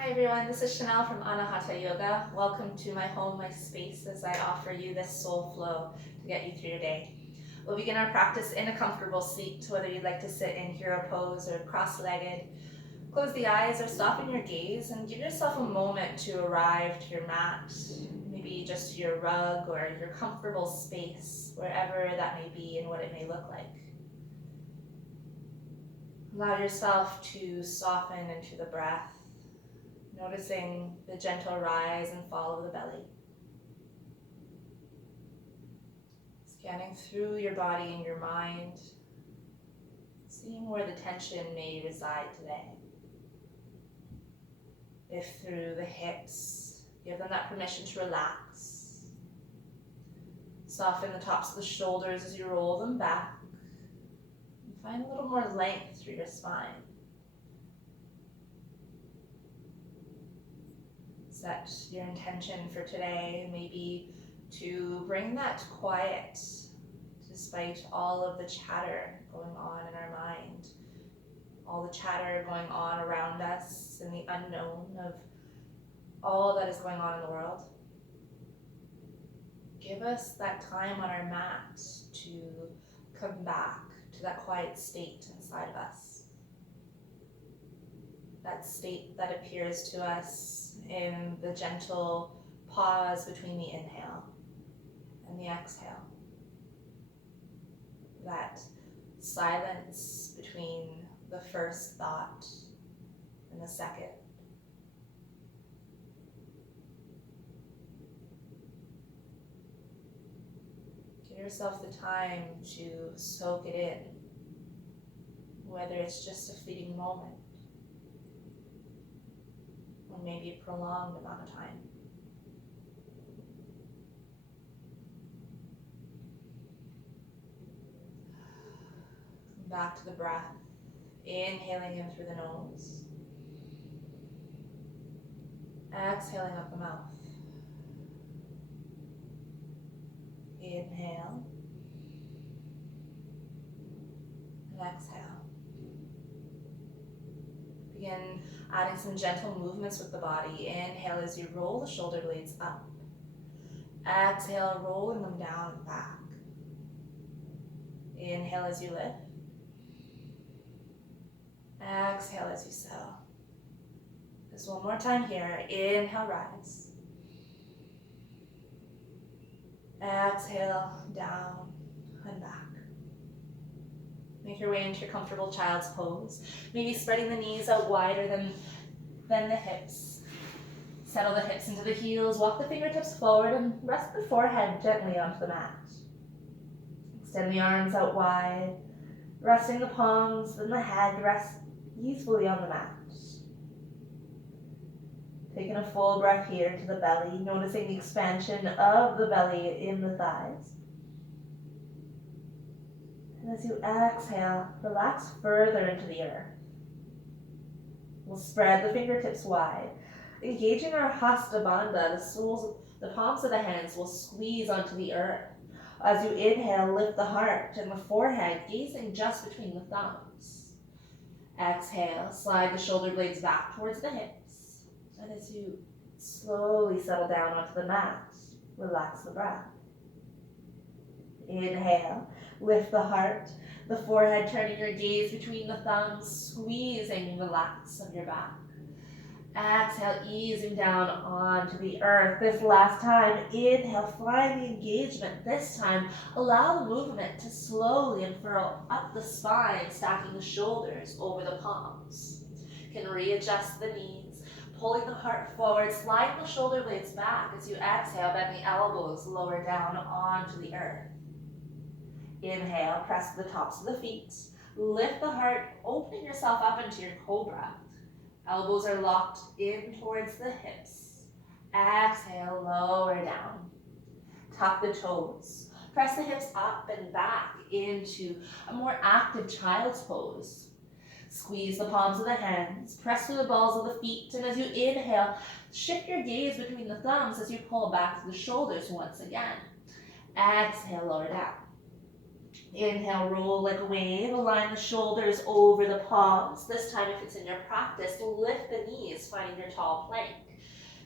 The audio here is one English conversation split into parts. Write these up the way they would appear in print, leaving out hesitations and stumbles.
Hi everyone, this is Shannelle from Anahata Yoga. Welcome to my home, my space, as I offer you this soul flow to get you through your day. We'll begin our practice in a comfortable seat, whether you'd like to sit in hero pose or cross-legged. Close the eyes or soften your gaze and give yourself a moment to arrive to your mat, maybe just to your rug or your comfortable space, wherever that may be and what it may look like. Allow yourself to soften into the breath, noticing the gentle rise and fall of the belly. Scanning through your body and your mind, seeing where the tension may reside today. If through the hips, give them that permission to relax. Soften the tops of the shoulders as you roll them back. And find a little more length through your spine. Set your intention for today, maybe to bring that quiet despite all of the chatter going on in our mind, all the chatter going on around us and the unknown of all that is going on in the world. Give us that time on our mat to come back to that quiet state inside of us. That state that appears to us in the gentle pause between the inhale and the exhale. That silence between the first thought and the second. Give yourself the time to soak it in, whether it's just a fleeting moment or maybe a prolonged amount of time. Back to the breath, inhaling in through the nose, exhaling up the mouth. Inhale, and exhale. Begin adding some gentle movements with the body. Inhale as you roll the shoulder blades up. Exhale, rolling them down and back. Inhale as you lift. Exhale as you settle. Just one more time here. Inhale, rise. Exhale, down and back. Make your way into your comfortable child's pose. Maybe spreading the knees out wider than the hips. Settle the hips into the heels. Walk the fingertips forward and rest the forehead gently onto the mat. Extend the arms out wide. Resting the palms and the head rest easily on the mat. Taking a full breath here to the belly, noticing the expansion of the belly in the thighs. And as you exhale, relax further into the earth. We'll spread the fingertips wide. Engaging our Hasta Bandha, the palms of the hands will squeeze onto the earth. As you inhale, lift the heart and the forehead, gazing just between the thumbs. Exhale, slide the shoulder blades back towards the hips. And as you slowly settle down onto the mat, relax the breath. Inhale, lift the heart, the forehead, turning your gaze between the thumbs, squeezing the lats of your back. Exhale, easing down onto the earth. This last time, inhale, find the engagement. This time, allow the movement to slowly unfurl up the spine, stacking the shoulders over the palms. You can readjust the knees, pulling the heart forward, sliding the shoulder blades back. As you exhale, bend the elbows lower down onto the earth. Inhale, press the tops of the feet. Lift the heart, opening yourself up into your cobra. Elbows are locked in towards the hips. Exhale, lower down. Tuck the toes. Press the hips up and back into a more active child's pose. Squeeze the palms of the hands. Press through the balls of the feet. And as you inhale, shift your gaze between the thumbs as you pull back to the shoulders once again. Exhale, lower down. Inhale, roll like a wave. Align the shoulders over the palms. This time, if it's in your practice, lift the knees, finding your tall plank.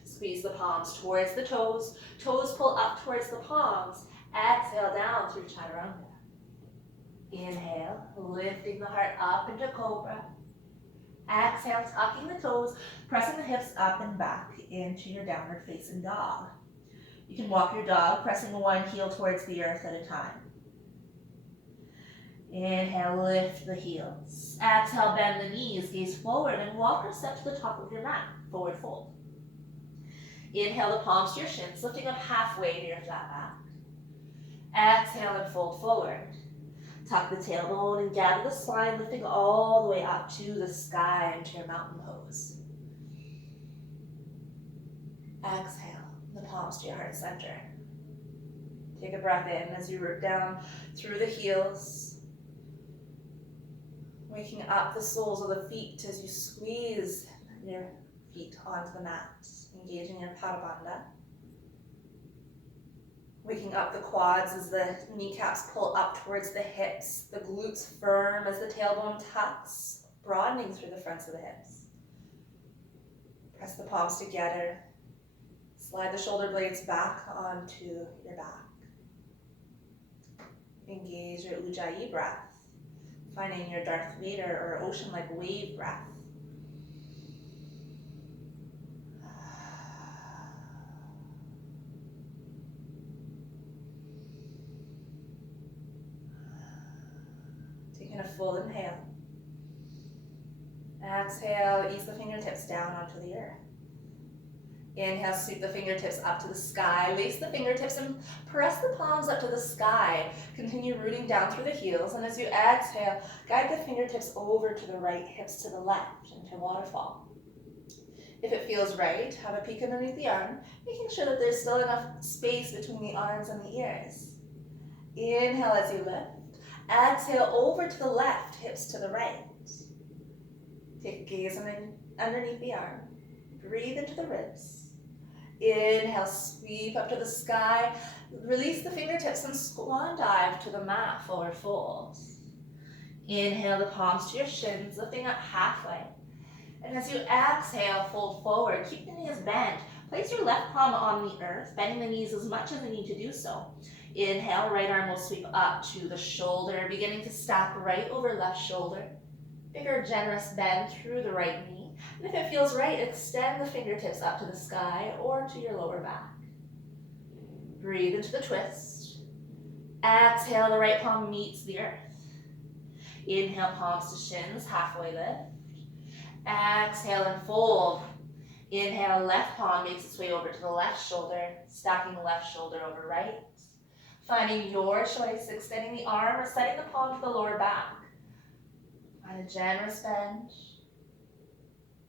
Squeeze the palms towards the toes. Toes pull up towards the palms. Exhale down through chaturanga. Inhale, lifting the heart up into cobra. Exhale, tucking the toes, pressing the hips up and back into your downward facing dog. You can walk your dog, pressing one heel towards the earth at a time. Inhale, lift the heels. Exhale, bend the knees, gaze forward, and walk or step to the top of your mat, forward fold. Inhale the palms to your shins, lifting up halfway to your flat back. Exhale and fold forward. Tuck the tailbone and gather the spine, lifting all the way up to the sky into your mountain pose. Exhale, the palms to your heart center. Take a breath in as you root down through the heels, waking up the soles of the feet as you squeeze your feet onto the mat, engaging your Padabandha. Waking up the quads as the kneecaps pull up towards the hips, the glutes firm as the tailbone tucks, broadening through the fronts of the hips. Press the palms together. Slide the shoulder blades back onto your back. Engage your Ujjayi breath, finding your Darth Vader or ocean-like wave breath. Taking a full inhale. Exhale, ease the fingertips down onto the earth. Inhale, sweep the fingertips up to the sky. Lace the fingertips and press the palms up to the sky. Continue rooting down through the heels. And as you exhale, guide the fingertips over to the right, hips to the left into waterfall. If it feels right, have a peek underneath the arm, making sure that there's still enough space between the arms and the ears. Inhale as you lift. Exhale over to the left, hips to the right. Take a gaze underneath the arm. Breathe into the ribs. Inhale, sweep up to the sky. Release the fingertips and swan dive to the mat, forward fold. Inhale the palms to your shins, lifting up halfway. And as you exhale, fold forward. Keep the knees bent. Place your left palm on the earth, bending the knees as much as you need to do so. Inhale, right arm will sweep up to the shoulder, beginning to stack right over left shoulder. Bigger, generous bend through the right knee. And if it feels right, extend the fingertips up to the sky or to your lower back. Breathe into the twist. Exhale, the right palm meets the earth. Inhale, palms to shins, halfway lift. Exhale and fold. Inhale, left palm makes its way over to the left shoulder, stacking the left shoulder over right. Finding your choice, extending the arm or setting the palm to the lower back. Find a generous bend.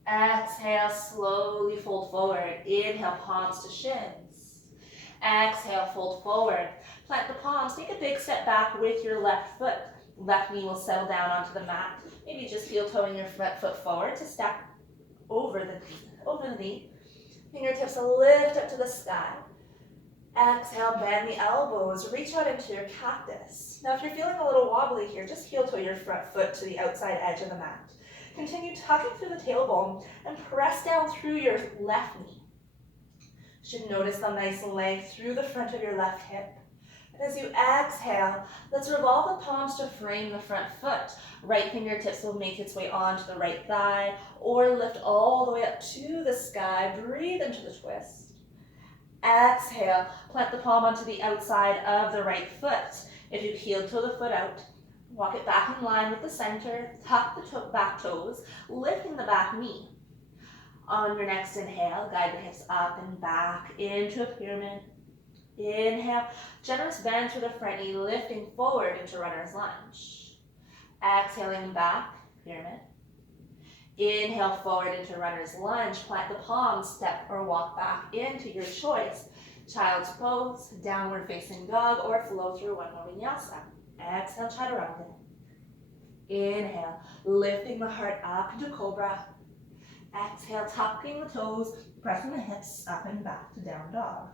Exhale, slowly fold forward. Inhale, palms to shins. Exhale, fold forward. Plant the palms. Take a big step back with your left foot. Left knee will settle down onto the mat. Maybe just heel toeing your front foot forward to stack over the knee. Fingertips lift up to the sky. Exhale, bend the elbows. Reach out into your cactus. Now, if you're feeling a little wobbly here, just heel toe your front foot to the outside edge of the mat. Continue tucking through the tailbone and press down through your left knee. You should notice the nice length through the front of your left hip. And as you exhale, let's revolve the palms to frame the front foot. Right fingertips will make its way onto the right thigh or lift all the way up to the sky. Breathe into the twist. Exhale, plant the palm onto the outside of the right foot. If you heel toe the foot out, walk it back in line with the center, tuck the back toes, lifting the back knee. On your next inhale, guide the hips up and back into a pyramid. Inhale, generous bend through the front knee, lifting forward into runner's lunge. Exhaling back, pyramid. Inhale forward into runner's lunge, plant the palms, step or walk back into your choice. Child's pose, downward facing dog, or flow through one more vinyasa. Exhale, chaturanga. Inhale, lifting the heart up into cobra. Exhale, tucking the toes, pressing the hips up and back to down dog.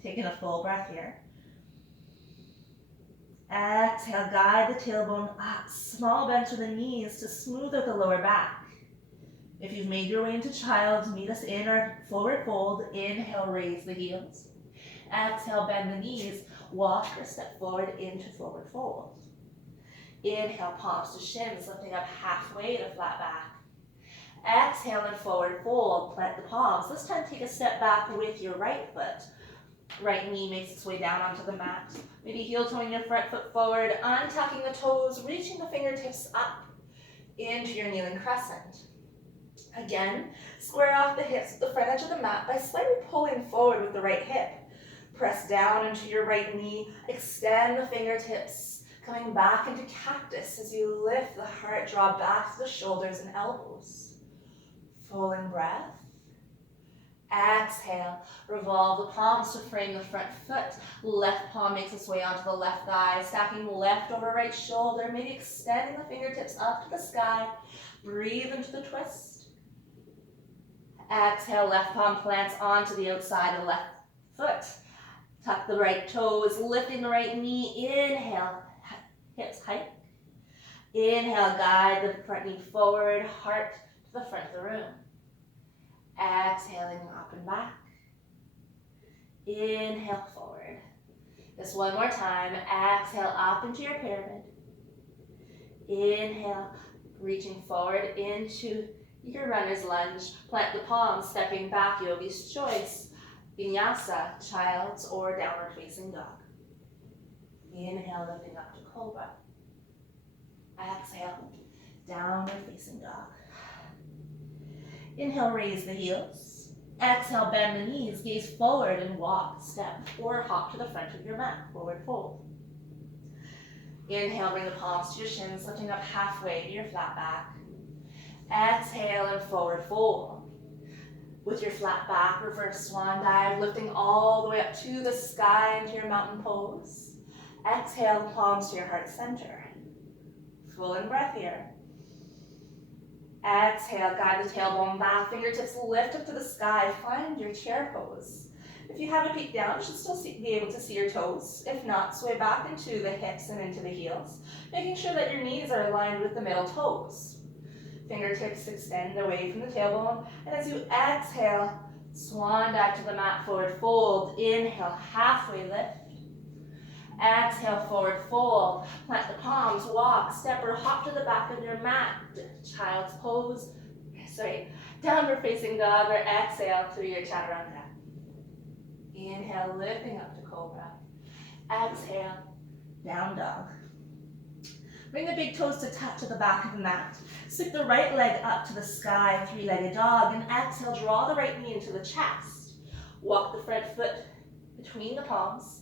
Taking a full breath here. Exhale, guide the tailbone up. Small bend to the knees to smooth out the lower back. If you've made your way into child, meet us in our forward fold. Inhale, raise the heels. Exhale, bend the knees. Walk or step forward into forward fold. Inhale, palms to shins, lifting up halfway to flat back. Exhale and forward fold, plant the palms. This time take a step back with your right foot. Right knee makes its way down onto the mat. Maybe heel toeing your front foot forward, untucking the toes, reaching the fingertips up into your kneeling crescent. Again, square off the hips with the front edge of the mat by slightly pulling forward with the right hip. Press down into your right knee, extend the fingertips, coming back into cactus as you lift the heart, draw back to the shoulders and elbows. Full in breath. Exhale, revolve the palms to frame the front foot. Left palm makes its way onto the left thigh, stacking left over right shoulder, maybe extending the fingertips up to the sky. Breathe into the twist. Exhale, left palm plants onto the outside of the left foot. Tuck the right toes, lifting the right knee. Inhale, hips hike. Inhale, guide the front knee forward, heart to the front of the room. Exhaling up and back. Inhale forward. Just one more time. Exhale up into your pyramid. Inhale, reaching forward into your runner's lunge. Plant the palms, stepping back, yogi's choice. Vinyasa, child's or downward facing dog. Inhale, lifting up to cobra. Exhale, downward facing dog. Inhale, raise the heels. Exhale, bend the knees, gaze forward and walk, step, or hop to the front of your mat, forward fold. Inhale, bring the palms to your shins, lifting up halfway to your flat back. Exhale and forward fold. With your flat back, reverse swan dive, lifting all the way up to the sky into your mountain pose. Exhale, palms to your heart center. Full in breath here. Exhale, guide the tailbone back, fingertips lift up to the sky, find your chair pose. If you have a peek down, you should still be able to see your toes. If not, sway back into the hips and into the heels, making sure that your knees are aligned with the middle toes. Fingertips extend away from the tailbone, and as you exhale, swan dive to the mat, forward fold. Inhale, halfway lift. Exhale, forward fold. Plant the palms, walk, step, or hop to the back of your mat. Child's pose, downward facing dog, or exhale through your chaturanga. Inhale, lifting up to cobra. Exhale, down dog. Bring the big toes to touch at the back of the mat. Sweep the right leg up to the sky, three-legged dog, and exhale, draw the right knee into the chest. Walk the front foot between the palms.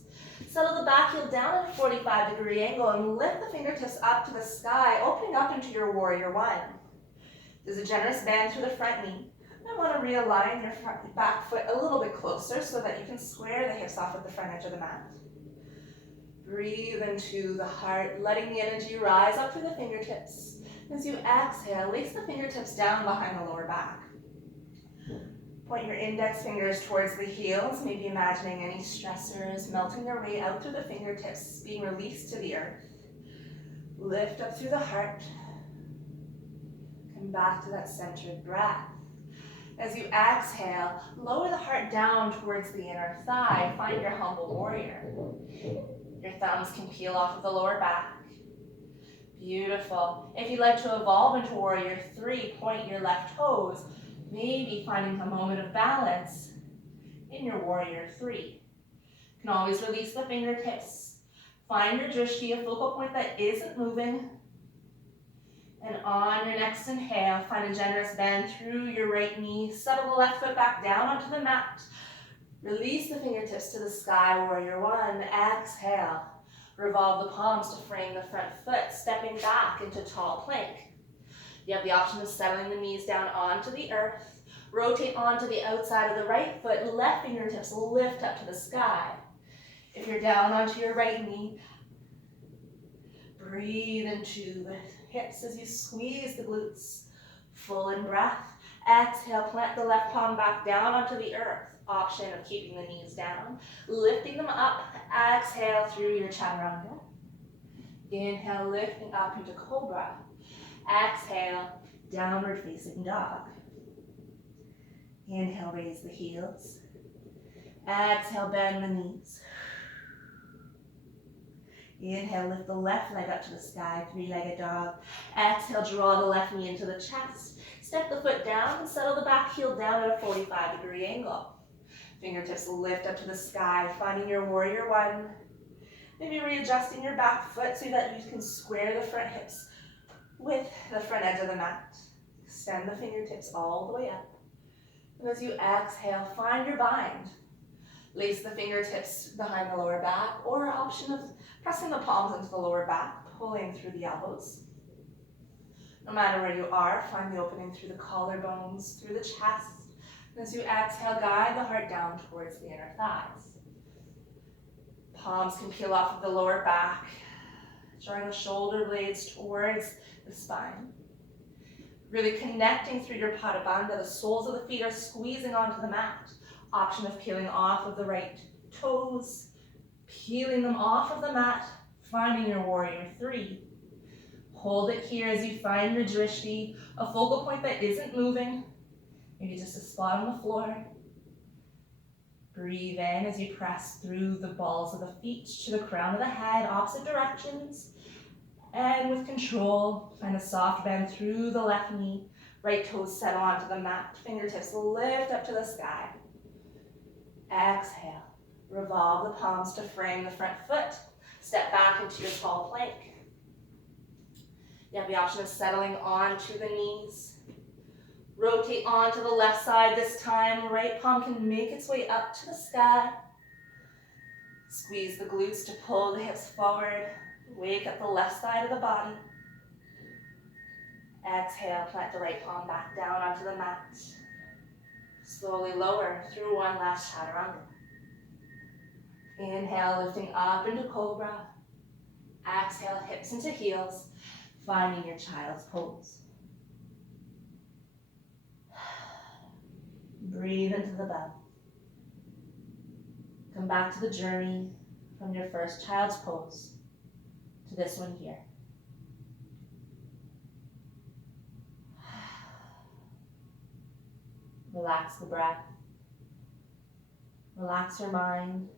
Settle the back heel down at a 45-degree angle and lift the fingertips up to the sky, opening up into your warrior one. There's a generous bend through the front knee. I want to realign your back foot a little bit closer so that you can square the hips off at the front edge of the mat. Breathe into the heart, letting the energy rise up through the fingertips. As you exhale, lace the fingertips down behind the lower back. Point your index fingers towards the heels, maybe imagining any stressors melting their way out through the fingertips, being released to the earth. Lift up through the heart. Come back to that centered breath. As you exhale, lower the heart down towards the inner thigh. Find your humble warrior. Your thumbs can peel off of the lower back. Beautiful. If you'd like to evolve into warrior three, point your left toes, maybe finding a moment of balance in your warrior three. You can always release the fingertips. Find your drishti, a focal point that isn't moving. And on your next inhale, find a generous bend through your right knee. Settle the left foot back down onto the mat. Release the fingertips to the sky, warrior one. Exhale. Revolve the palms to frame the front foot, stepping back into tall plank. You have the option of settling the knees down onto the earth. Rotate onto the outside of the right foot. Left fingertips lift up to the sky. If you're down onto your right knee, breathe into the hips as you squeeze the glutes. Full in breath. Exhale, plant the left palm back down onto the earth. Option of keeping the knees down. Lifting them up. Exhale through your chaturanga. Inhale, lifting up into cobra. Exhale, downward facing dog. Inhale, raise the heels. Exhale, bend the knees. Inhale, lift the left leg up to the sky, three-legged dog. Exhale, draw the left knee into the chest. Step the foot down and settle the back heel down at a 45-degree angle. Fingertips lift up to the sky, finding your warrior one. Maybe readjusting your back foot so that you can square the front hips with the front edge of the mat. Extend the fingertips all the way up. And as you exhale, find your bind. Lace the fingertips behind the lower back, or option of pressing the palms into the lower back, pulling through the elbows. No matter where you are, find the opening through the collarbones, through the chest. And as you exhale, guide the heart down towards the inner thighs. Palms can peel off of the lower back, drawing the shoulder blades towards the spine. Really connecting through your pada bandha. The soles of the feet are squeezing onto the mat. Option of peeling off of the right toes, peeling them off of the mat, finding your warrior three. Hold it here as you find your drishti, a focal point that isn't moving, maybe just a spot on the floor. Breathe in as you press through the balls of the feet to the crown of the head, opposite directions. And with control, find a soft bend through the left knee, right toes settle onto the mat, fingertips lift up to the sky. Exhale, revolve the palms to frame the front foot. Step back into your tall plank. You have the option of settling onto the knees. Rotate onto the left side this time. Right palm can make its way up to the sky. Squeeze the glutes to pull the hips forward. Wake up the left side of the body. Exhale, plant the right palm back down onto the mat. Slowly lower through one last chaturanga. Inhale, lifting up into cobra. Exhale, hips into heels, finding your child's pose. Breathe into the belly. Come back to the journey from your first child's pose to this one here. Relax the breath. Relax your mind.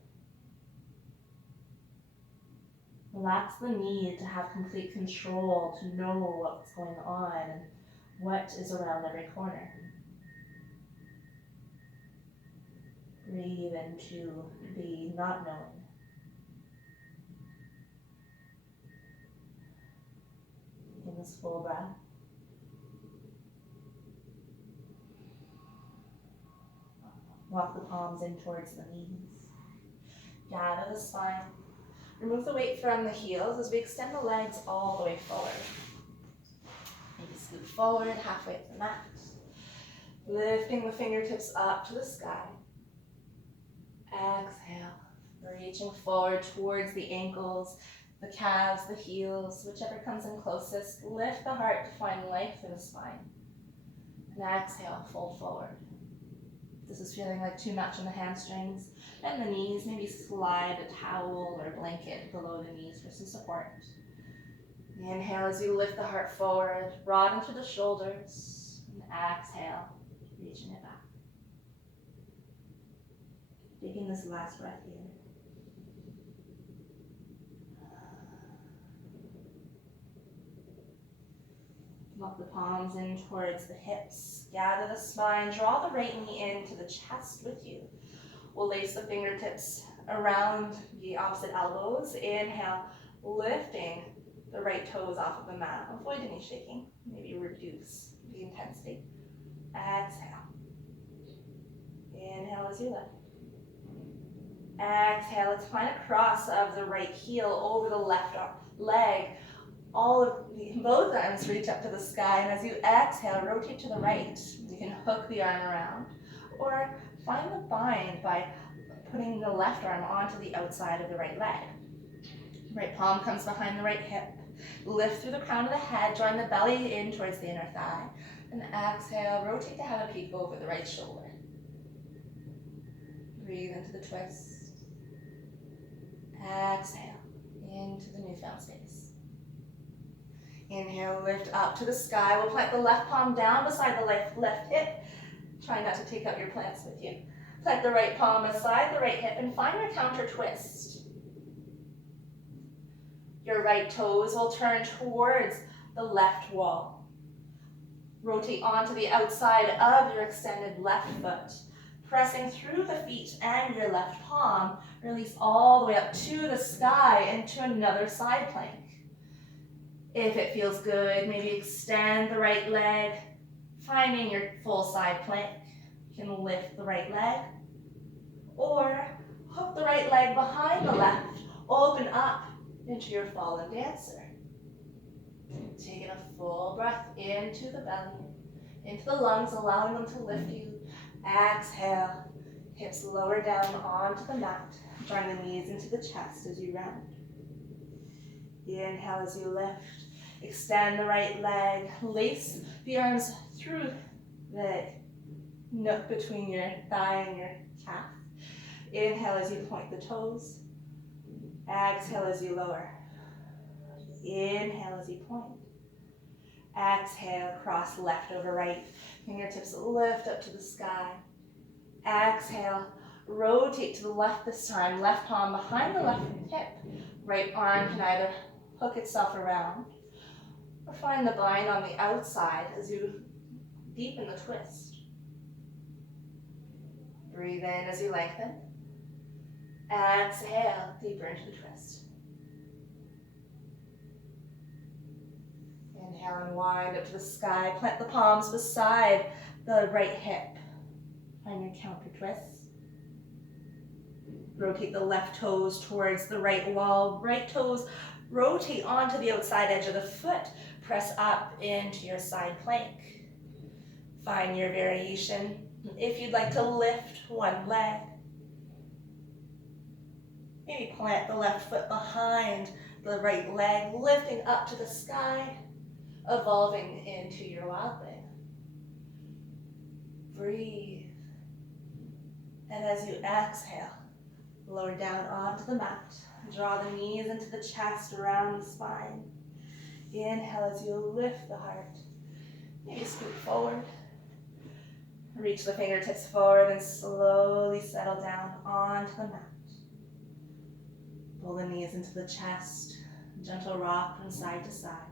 Relax the need to have complete control, to know what's going on and what is around every corner. Breathe into the not knowing. In this full breath. Walk the palms in towards the knees. Gather the spine. Remove the weight from the heels as we extend the legs all the way forward. Maybe scoot forward halfway up the mat. Lifting the fingertips up to the sky. Exhale. Reaching forward towards the ankles, the calves, the heels, whichever comes in closest. Lift the heart to find length through the spine. And exhale, fold forward. This is feeling like too much in the hamstrings and the knees. Maybe slide a towel or a blanket below the knees for some support. Inhale as you lift the heart forward, broaden through the shoulders. And exhale, reaching it back. Taking this last breath here. Walk the palms in towards the hips. Gather the spine. Draw the right knee into the chest with you. We'll lace the fingertips around the opposite elbows. Inhale, lifting the right toes off of the mat. Avoid any shaking. Maybe reduce the intensity. Exhale. Inhale as you lift. Exhale. Let's find a cross of the right heel over the left leg. Both arms reach up to the sky, and as you exhale, rotate to the right. You can hook the arm around, or find the bind by putting the left arm onto the outside of the right leg. Right palm comes behind the right hip. Lift through the crown of the head, drawing the belly in towards the inner thigh. And exhale, rotate to have a peek over the right shoulder. Breathe into the twist. Exhale into the newfound space. Inhale, lift up to the sky. We'll plant the left palm down beside the left hip. Try not to take out your plants with you. Plant the right palm beside the right hip and find your counter twist. Your right toes will turn towards the left wall. Rotate onto the outside of your extended left foot. Pressing through the feet and your left palm, release all the way up to the sky into another side plank. If it feels good, maybe extend the right leg, finding your full side plank. You can lift the right leg, or hook the right leg behind the left, open up into your fallen dancer. Taking a full breath into the belly, into the lungs, allowing them to lift you. Exhale, hips lower down onto the mat, drawing the knees into the chest as you round. Inhale as you lift, extend the right leg, lace the arms through the nook between your thigh and your calf. Inhale as you point the toes. Exhale as you lower. Inhale as you point. Exhale, cross left over right. Fingertips lift up to the sky. Exhale, rotate to the left this time. Left palm behind the left hip. Right arm can either hook itself around or find the bind on the outside as you deepen the twist. Breathe in as you lengthen. Exhale, deeper into the twist. Inhale and wind up to the sky. Plant the palms beside the right hip. Find your counter twist. Rotate the left toes towards the right wall. Right toes rotate onto the outside edge of the foot. Press up into your side plank. Find your variation. If you'd like to lift one leg, maybe plant the left foot behind the right leg, lifting up to the sky, evolving into your wild thing. Breathe. And as you exhale, lower down onto the mat. Draw the knees into the chest, around the spine. Inhale as you lift the heart. Maybe scoot forward. Reach the fingertips forward and slowly settle down onto the mat. Pull the knees into the chest. Gentle rock from side to side.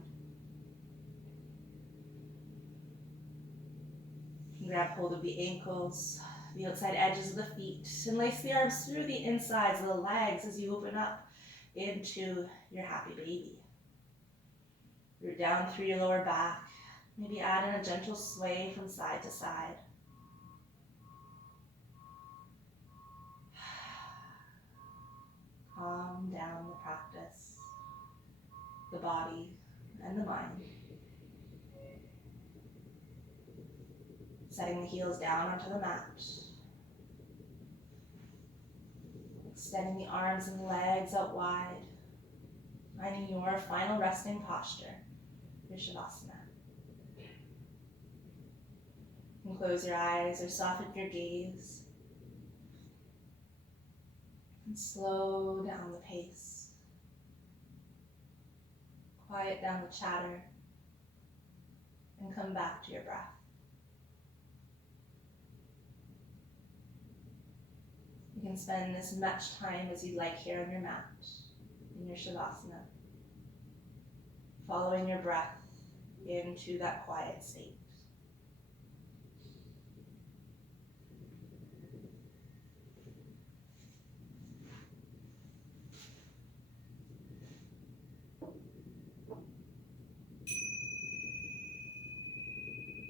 Grab hold of the ankles, the outside edges of the feet, and lace the arms through the insides of the legs as you open up into your happy baby. Root down through your lower back. Maybe add in a gentle sway from side to side. Calm down the practice, the body and the mind. Setting the heels down onto the mat. Extending the arms and legs out wide. Finding your final resting posture, your Shavasana. You can close your eyes or soften your gaze. And slow down the pace. Quiet down the chatter. And come back to your breath. You can spend as much time as you'd like here on your mat, in your Shavasana, following your breath into that quiet state.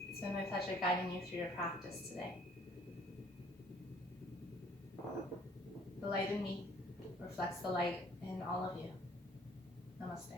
It's been my pleasure guiding you through your practice today. The light in me reflects the light in all of you. Namaste.